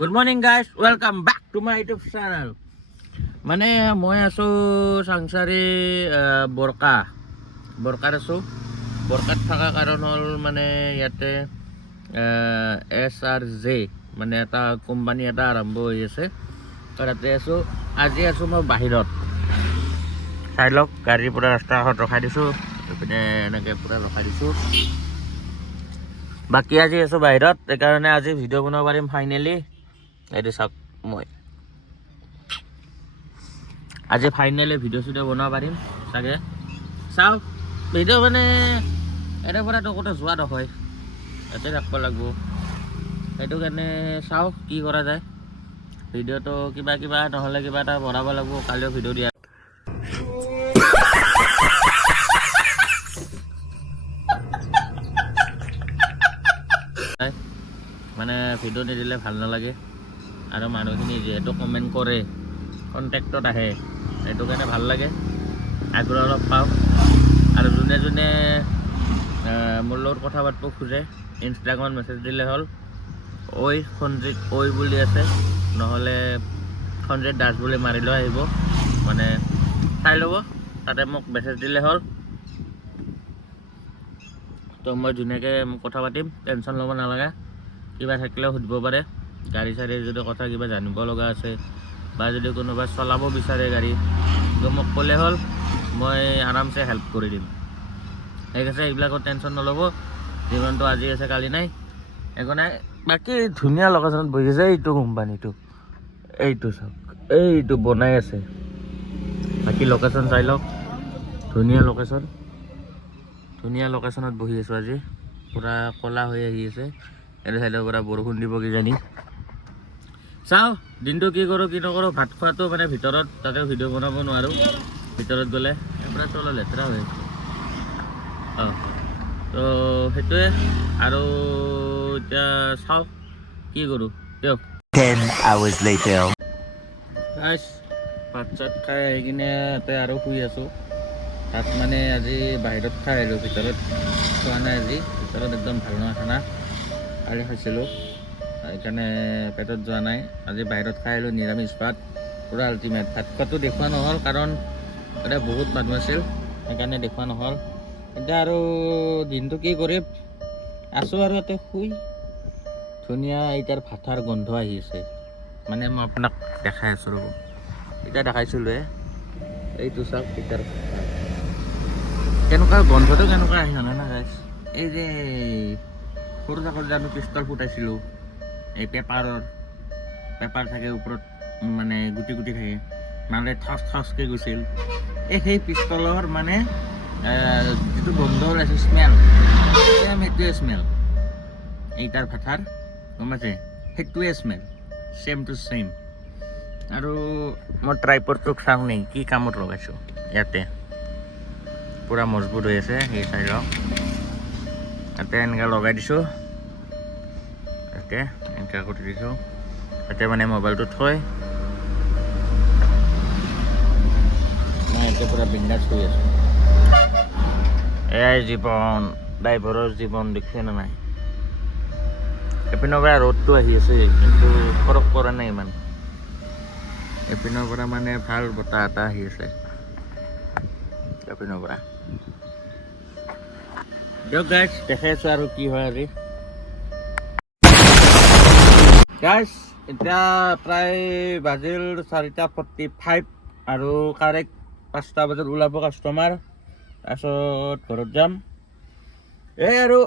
Good morning guys, welcome back to my YouTube channel. মানে মই আছো সাংসাৰী বৰকাত আছো। বৰকাত থকা কাৰণ হ'ল মানে ইয়াতে SRJ মানে এটা কোম্পানী এটা আৰম্ভ হৈ আছে। তাতে আছো, আজি আছো মই বাহিৰত। চাই লওক, গাড়ীৰ পৰা ৰাস্তা কাষত ৰখাই দিছো, এইপিনে এনেকৈ পুৰা ৰখাই দিছো। বাকী আজি আছো বাহিৰত, সেইকাৰণে আজি ভিডিঅ' বনাব পাৰিম ফাইনেলি। এইটো চাওক, মই আজি ফাইনেলি ভিডিঅ' বনাব পাৰিম চাগে। চাওক ভিডিঅ' মানে এটাৰ পৰাতো ক'তো যোৱা নহয়, ইয়াতে ৰাখিব লাগিব। সেইটো কাৰণে চাওক কি কৰা যায়। ভিডিঅ'টো কিবা নহ'লে কিবা এটা বনাব লাগিব, কালিও ভিডিঅ' দিয়া। মানে ভিডিঅ' নিদিলে ভাল নালাগে, আৰু মানুহখিনি যিহেতু কমেণ্ট কৰে, কণ্টেক্টত আহে, সেইটো কাৰণে ভাল লাগে, আগ্ৰহ অলপ পাওঁ। আৰু যোনে যোনে মোৰ লগত কথা পাতিব খোজে ইনষ্টাগ্ৰামত মেছেজ দিলে হ'ল, সঞ্জিত বুলি আছে, নহ'লে সঞ্জিত দাস বুলি মাৰিলেও আহিব, মানে চাই ল'ব, তাতে মোক মেছেজ দিলে হ'ল। তো মই ধুনীয়াকৈ কথা পাতিম, টেনশ্যন ল'ব নালাগে। কিবা থাকিলেও সুধিব পাৰে, গাড়ী চাড়ীৰ যদি কথা কিবা জানিব লগা আছে, বা যদি কোনোবা চলাব বিচাৰে গাড়ী, তো মোক ক'লে হ'ল, মই আৰামছে হেল্প কৰি দিম। ঠিক আছে, এইবিলাকৰ টেনশ্যন নল'ব। যিমানটো আজি আছে কালি নাই, একো নাই। বাকী ধুনীয়া লোকেশ্যনত বহি আছে এইটো কোম্পানীটো, এইটো চাওক, এইটো বনাই আছে। বাকী লোকেশ্যন চাই লওক, ধুনীয়া লোকেশ্যনত বহি আছোঁ আজি। পূৰা ক'লা হৈ আহি আছে, এইটো চাইডৰ পৰা বৰষুণ দিব কিজানি। চাওঁ দিনটো কি কৰোঁ কি নকৰোঁ। ভাত খোৱাটো মানে ভিতৰত, তাতে ভিডিঅ' বনাব নোৱাৰোঁ। ভিতৰত গ'লে এবাৰ তলত লেতেৰা হৈ আছে। তো সেইটোৱে, আৰু এতিয়া চাওঁ কি কৰোঁ দিয়ক। 10 hours later. ভাত চাত খাই আহি কিনে ইয়াতে আৰু শুই আছোঁ। ভাত মানে আজি বাহিৰত খাই আহিলোঁ, ভিতৰত খোৱা নাই আজি। ভিতৰত একদম ভাল নহয় খানা, কালি খাইছিলোঁ, সেইকাৰণে পেটত যোৱা নাই। আজি বাহিৰত খাই আহিলোঁ, নিৰামিষ ভাত, পূৰা আল্টিমেট। ভাত খোৱাটো দেখুওৱা নহ'ল, কাৰণ তাতে বহুত মানুহ আছিল, সেইকাৰণে দেখুওৱা নহ'ল। এতিয়া আৰু দিনটো কি কৰিম, আছোঁ আৰু ইয়াতে শুই। ধুনীয়া ইটাৰ ভাতৰ গোন্ধ আহি আছে, মানে মই আপোনাক দেখাই আছোঁ ৰ'ব, এতিয়া দেখাইছিলোঁ এইটো চাওক, ইটাৰ ভাত কেনেকুৱা গোন্ধটো কেনেকুৱা আহি জানে না গাইছ। এই যে সৰু থাকোঁতে যে আমি পিষ্টল ফুটাইছিলোঁ, এই পেপাৰ থাকে ওপৰত, মানে গুটি থাকে, মানে ঠচকৈ গৈছিল, সেই পিষ্টলৰ মানে যিটো গোন্ধ ওলাইছে, স্মেল, সেইটোৱে স্মেল ইটাৰ ভাতাৰ, গম পাইছে, সেইটোৱে স্মেল, ছেম টু ছেম। আৰু মই ট্ৰাইপডটোক চাওঁ নেকি কি কামত লগাইছোঁ, ইয়াতে পূৰা মজবুত হৈ আছে, সেই চাই লওক, ইয়াতে এনেকৈ লগাই দিছোঁ, ইয়াতে এনেকৈ কৰি দিছোঁ, ইয়াতে মানে মোবাইলটো থৈ মই ইয়াতে পূৰা বিন্দাছ হৈ আছোঁ। এয়াই জীৱন, ড্ৰাইভাৰৰ জীৱন, দেখিছেনে নাই। এপিনৰ পৰা ৰ'দটো আহি আছে, কিন্তু ফৰক পৰা নাই ইমান। এপিনৰ পৰা মানে ভাল বতাহ এটা আহি আছে, এপিনৰ পৰা। দিয়ক গাইজ, দেখাই আছোঁ আৰু কি হয় আজি। গাইজ এতিয়া প্ৰায় বাজিল 4:45, আৰু কাৰেক্ট 5টা বজাত ওলাব কাষ্টমাৰ, তাৰপিছত ঘৰত যাম। এই আৰু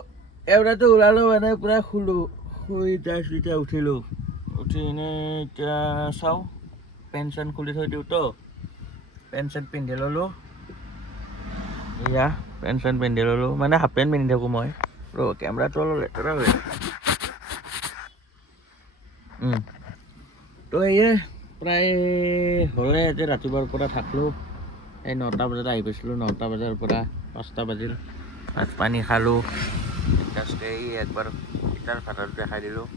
এওঁৰাটো ওলালোঁ, মানে পূৰা শুলোঁ, শুই এতিয়া উঠিলোঁ। উঠি কিনে এতিয়া চাওঁ, পেণ্ট চেণ্ট খুলি থৈ দিওঁতো, পেণ্ট চেণ্ট পিন্ধি ল'লোঁ। এয়া পেণ্ট চেণ্ট পিন্ধি ল'লোঁ, মানে হাফ পেণ্ট পিন্ধি থাকোঁ মই। কেমেৰাটো অলপ লেতেৰা হৈ আছে। তো এয়ে প্ৰায় হ'লে আজি ৰাতিপুৱাৰ পৰা থাকলোঁ। এই 9টা বজাত আহি পাইছিলোঁ, 9টা বজাৰ পৰা 5টা বাজিল। ভাত পানী খালোঁ, জাষ্ট একবাৰ ইটাৰ ভাতাটো দেখাই দিলোঁ।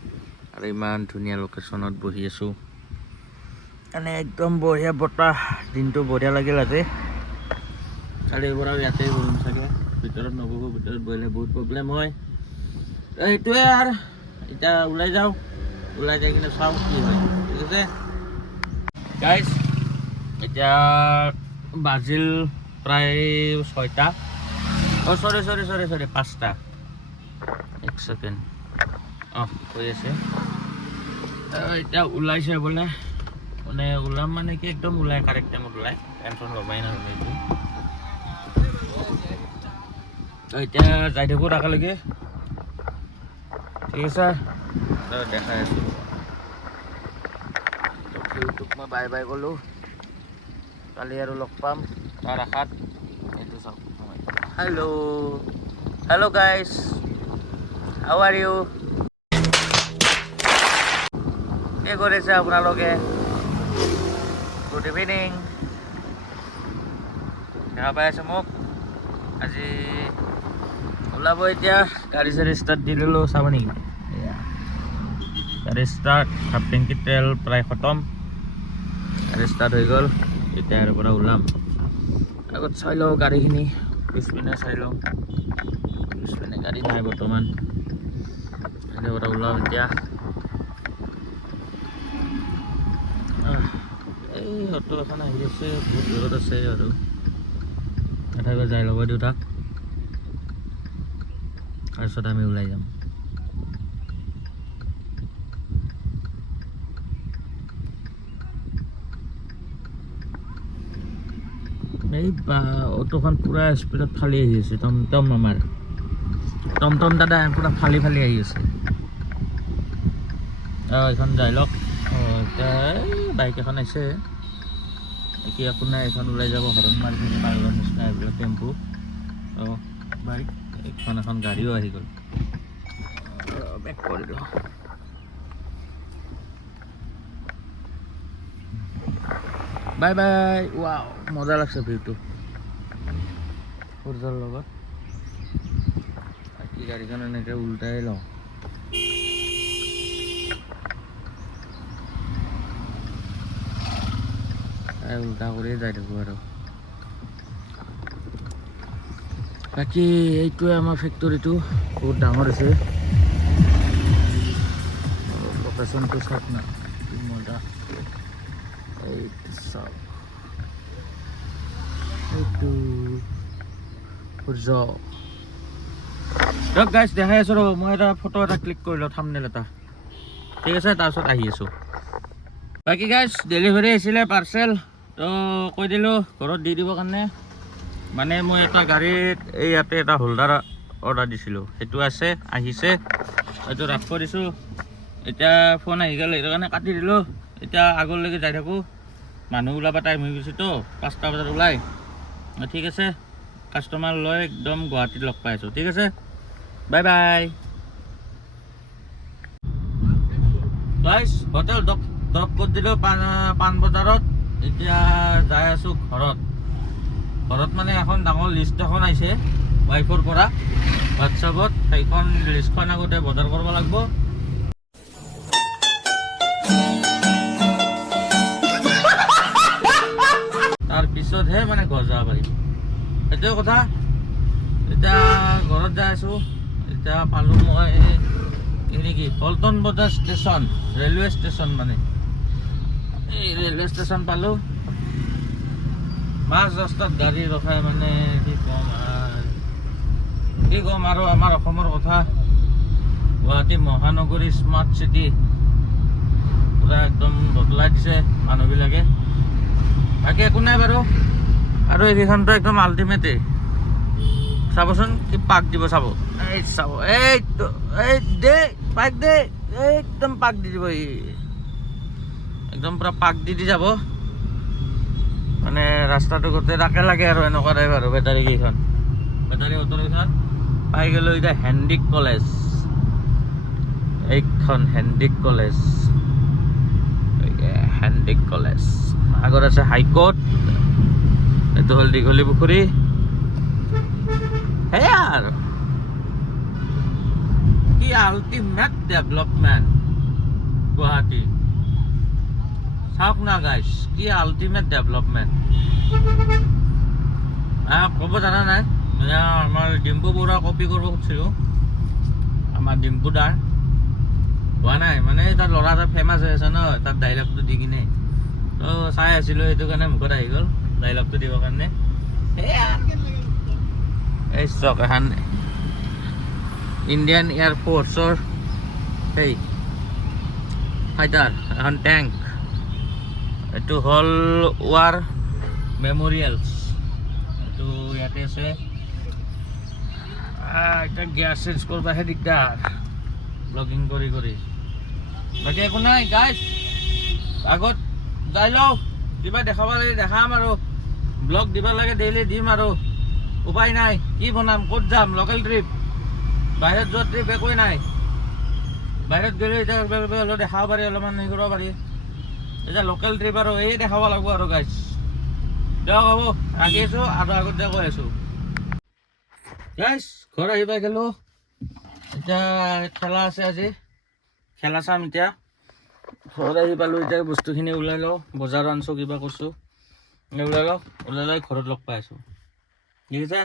আৰু ইমান ধুনীয়া লোকেশ্যনত বহি আছোঁ, মানে একদম বঢ়িয়া বতাহ, দিনটো বঢ়িয়া লাগিল আজি। কালিৰ পৰা ইয়াতে বহিম চাগে, ভিতৰত নবহোঁ, ভিতৰত বহিলে বহুত প্ৰব্লেম হয়। এইটোৱে আৰু এতিয়া ওলাই যাওঁ, ওলাই যাই কিনে চাওঁ কি হয় ঠিক আছে গাইজ এতিয়া বাজিল প্ৰায় 6টা সৰি 5টা 1 সেকেন্ড হৈ আছে এতিয়া ওলাইছে বোলে মানে ওলাম মানে কি একদম ওলাই কাৰেক্ট টাইমত ওলাই টেনশ্যন ল'বাই নহয় এইটো এতিয়া যাই থাকোঁ তালৈকে ঠিক আছে দেখাই আছোঁ তোক মই বাই বাই ক'লোঁ কালি আৰু লগ পাম তাৰ আশাত এইটো চাওক hello' guys how are you কি কৰিছে আপোনালোকে গুড ইভিনিং দেখা পাই আছে মোক আজি ওলাব এতিয়া গাড়ী চাড়ী ষ্টাৰ্ট দি দিলোঁ চাব নেকি গাড়ী ষ্টাৰ্ট হাফ টেংকি তেল প্ৰায় খতম গাড়ী ষ্টাৰ্ট হৈ গ'ল এতিয়া ইয়াৰ পৰা ওলাম আগত চাই লওঁ গাড়ীখিনি পিছপিনে চাই লওঁ পিছপিনে গাড়ী নাই বৰ্তমান ইয়াৰ পৰা ওলাম এতিয়া এই অটো এখন আহি আছে বহুত দূৰত আছে আৰু এঠাইৰ যাই ল'ব দেউতাক তাৰপিছত আমি ওলাই যাম এই অটোখন পূৰা স্পীডত ফালি আহি আছে টমটম আমাৰ টমটম দাদা পূৰা ফালি আহি আছে এইখন যাই লওক এতিয়া বাইক এখন আহিছে কি আপোনাৰ এখন ওলাই যাব হৰণ মাৰি থাকে পাগলৰ নিচিনা এইবিলাক টেম্পু বাইক এখন গাড়ীও আহি গ'ল বেক কৰিলোঁ বাই বাই ৱাও মজা লাগছে ভিউটো সূৰ্যৰ লগত বাকী গাড়ীখন এনেকৈ উল্টাই লওঁ উল্টা কৰিয়ে যাই থাকোঁ আৰু বাকী এইটোৱে আমাৰ ফেক্টৰীটো বহুত ডাঙৰ আছে লোকেশ্যনটো চাওক না কি মজা এইটো চাওক এইটো সূৰ্য দিয়ক গাইজ দেখাই আছোঁ ৰ'ব মই এটা ফটো এটা ক্লিক কৰি লওঁ থাম্বনেইল এটা ঠিক আছে তাৰপিছত আহি আছোঁ বাকী গাইজ ডেলিভাৰী আহিছিলে পাৰ্চেল তো কৈ দিলোঁ ঘৰত দি দিবৰ কাৰণে মানে মই এটা গাড়ীত এই ইয়াতে এটা হোল্ডাৰ অৰ্ডাৰ দিছিলোঁ সেইটো আছে আহিছে এইটো ৰাখিব দিছোঁ এতিয়া ফোন আহি গ'ল সেইটো কাৰণে কাটি দিলোঁ এতিয়া আগলৈকে যাই থাকোঁ মানুহ ওলাব টাইম হৈ গৈছেতো 5টা বজাত ওলাই ঠিক আছে কাষ্টমাৰ লৈ একদম গুৱাহাটীত লগ পাই আছোঁ ঠিক আছে bye bye guys hotel drop কৰি দিলোঁ পাণ বজাৰত এতিয়া যাই আছোঁ ঘৰত মানে এখন ডাঙৰ লিষ্ট এখন আহিছে ৱাইফৰ পৰা হোৱাটছআপত সেইখন লিষ্টখন আগতে বজাৰ কৰিব লাগিব তাৰপিছতহে মানে ঘৰ যাব পাৰিম সেইটোৱে কথা এতিয়া ঘৰত যাই আছোঁ এতিয়া পালোঁ মই নেকি পল্টন বজাৰ ষ্টেচন ৰেলৱে ষ্টেচন মানে এই ৰেলৱে ষ্টেচন পালোঁ মাছ ৰাস্তাত গাড়ী ৰখাই মানে কি ক'ম আৰু আমাৰ অসমৰ কথা গুৱাহাটী মহানগৰী স্মাৰ্ট চিটি পূৰা একদম বদলাই দিছে মানুহবিলাকে বাকী একো নাই বাৰু আৰু এইকেইখনতো একদম আল্টিমেটেই চাবচোন কি পাক দিব চাব এই চাব এই দে পাক দে একদম পাক দি দিব একদম পূৰা পাক দি যাব মানে ৰাস্তাটো গোটেই তাকে লাগে আৰু এনেকুৱা টাইপ আৰু বেটাৰী অটোকেইখন পাই গ'লোঁ এতিয়া হেণ্ডিক কলেজ এইখন হেণ্ডিক কলেজ আগত আছে হাইকোৰ্ট এইটো হ'ল দীঘলী পুখুৰী সেয়া আৰু কি আল্টিমেট ডেভেলপমেণ্ট গুৱাহাটী চাওক না গাইজ কি আল্টিমেট ডেভেলপমেণ্ট ক'ব জানা নাই আমাৰ ডিম্পু বৰুৱা কপি কৰিব খুজিছিলোঁ আমাৰ ডিম্পু দাৰ হোৱা নাই মানে তাত ল'ৰা এটা ফেমাছ হৈ আছে ন তাত ডাইলগটো দি কিনে তো চাই আছিলোঁ সেইটো কাৰণে মুখত আহি গ'ল ডাইলগটো দিবৰ কাৰণে এই চক এখন ইণ্ডিয়ান এয়াৰফ'ৰ্চৰ সেই ফাইটাৰ এখন টেংক এইটো হ'ল ৱাৰ মেমৰিয়েলছ এইটো ইয়াতে আছে এতিয়া গেছ চেঞ্জ কৰিবহে দিগদাৰ ব্লগিং কৰি বাকী একো নাই গাইজ আগত যাই লওঁ কিবা দেখাব লাগে দেখাম আৰু ব্লগ দিব লাগে ডেইলি দিম আৰু উপায় নাই কি বনাম ক'ত যাম লোকেল ট্ৰিপ বাহিৰত যোৱা ট্ৰিপ একোৱে নাই বাহিৰত গ'লে এতিয়া হ'লেও দেখাব পাৰি অলপমান হেৰি কৰিব পাৰি এতিয়া লোকেল ট্ৰিপ আৰু এই দেখাব লাগিব আৰু গাইজ দিয়ক হ'ব ৰাখি আছোঁ আৰু আগত যাই কৈ আছোঁ গাইজ ঘৰ আহি পাই গ'লোঁ এতিয়া খেলা আছে আজি খেলা চাম এতিয়া ঘৰত আহি পালোঁ এতিয়া বস্তুখিনি ওলাই লওঁ বজাৰ আনিছোঁ কিবা কৰিছোঁ ওলাই লওঁ ওলাই লৈ ঘৰত লগ পাই আছোঁ ঠিক আছে